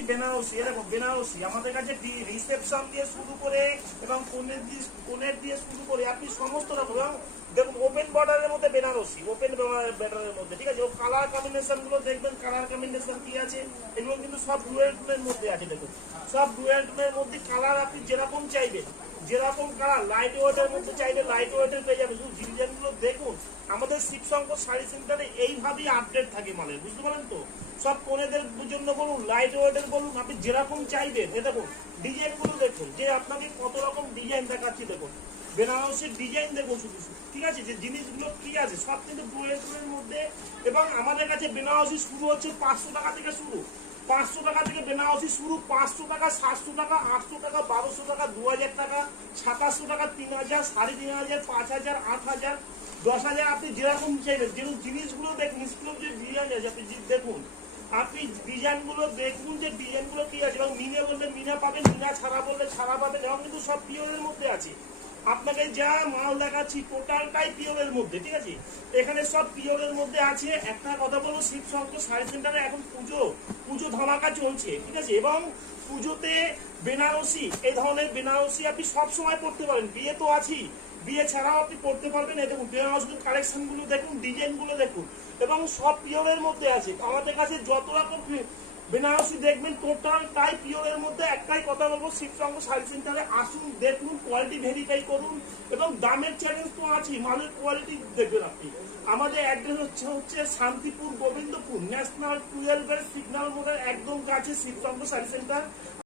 দেখাচ্ছি বেনারসি। দেখো বেনারসি আমাদের কাছে রিসেপশন দিয়ে শুরু করে এবং কোনের দিয়ে শুরু করে আপনি সমস্ত রকম, এবং দেখুন ওপেন বর্ডারের মধ্যে বেনারসি, ওপেন বর্ডারের মধ্যে, ঠিক আছে। ও কালার কম্বিনেশন গুলো দেখবেন, কালার কম্বিনেশন কি আছে, এগুলো কিন্তু সব ডুয়েল টোনের মধ্যে আছে। দেখুন সব ডুয়েল টোনের মধ্যে কালার আপনি যেরকম চাইবেন, যেরকম কালার লাইট ওয়েটের মধ্যে চাইলে লাইট ওয়েটের পেয়ে যাবেন। শুধু ডিজাইন গুলো দেখুন, আমাদের শিবশঙ্কর শাড়ি সেন্টারে এইভাবেই আপডেট থাকে মালের, বুঝতে পারেন তো। সব কোনেদের জন্য বলুন, লাইট ওয়েটের বলুন, আপনি যেরকম চাইবেন। এ দেখুন ডিজাইন গুলো দেখুন, যে আপনাকে কত রকম ডিজাইন দেখাচ্ছি। দেখুন বেনারসির ডিজাইন দেখুন শুধু, ঠিক আছে। যে জিনিসগুলো কি আছে সব কিন্তু ডুয়েলের মধ্যে। এবং আমাদের কাছে বেনারসি শুরু হচ্ছে 500 টাকা থেকে শুরু, 500 টাকা থেকে বেনারসি শুরু। 500 টাকা, 700 টাকা, 800 টাকা, 1200 টাকা, 2000 টাকা, 2700 টাকা, 3000, 3500, 5000, 8000, 10,000, আপনি যেরকম চাইবেন। যেরকম জিনিসগুলো দেখুন, স্কুল যে ডিজাইন আছে আপনি দেখুন, আপনি ডিজাইন গুলো দেখুন যে ডিজাইন গুলো কি আছে। এবং মিনে বললে মিনা পাবেন, মিনা ছাড়া বললে ছাড়া পাবেন, এবং কিন্তু সব পিওরের মধ্যে আছে। আপনাকে যা মাল দেখাচ্ছি টোটালটাই পিওরের মধ্যে, ঠিক আছে। এখানে সব পিওরের মধ্যে আছে। একটা কথা বলবো, শিবশঙ্কর শাড়ি সেন্টারে এখন পুজো ধামাকা চলছে, ঠিক আছে। এবং পুজোতে বেনারসি, এই ধরনের বেনারসি আপনি সব সময় পড়তে পারেন। বিয়ে তো আছেই, বিয়ে ছাড়াও আপনি পড়তে পারবেন। এই দেখুন বেনারসি কালেকশন গুলো দেখুন, ডিজাইন গুলো দেখুন, এবং সব পিওরের মধ্যে আছে। আমাদের কাছে যত রকম বেনারসি দেখবেন টোটালটাই পিওরের মধ্যে। একটাই কথা বলবো, শিবশঙ্কর শাড়ি সেন্টারে আসুন, দেখুন, কোয়ালিটি ভেরিফাই করুন, এবং দামের চ্যালেঞ্জ তো আছে, মালের কোয়ালিটি দেখবেন আপনি। আমাদের অ্যাড্রেস হচ্ছে শান্তিপুর গোবিন্দপুর ন্যাশনাল 12 সিগন্যাল মোড়ের একদম কাছে শিবশঙ্কর শাড়ি সেন্টার।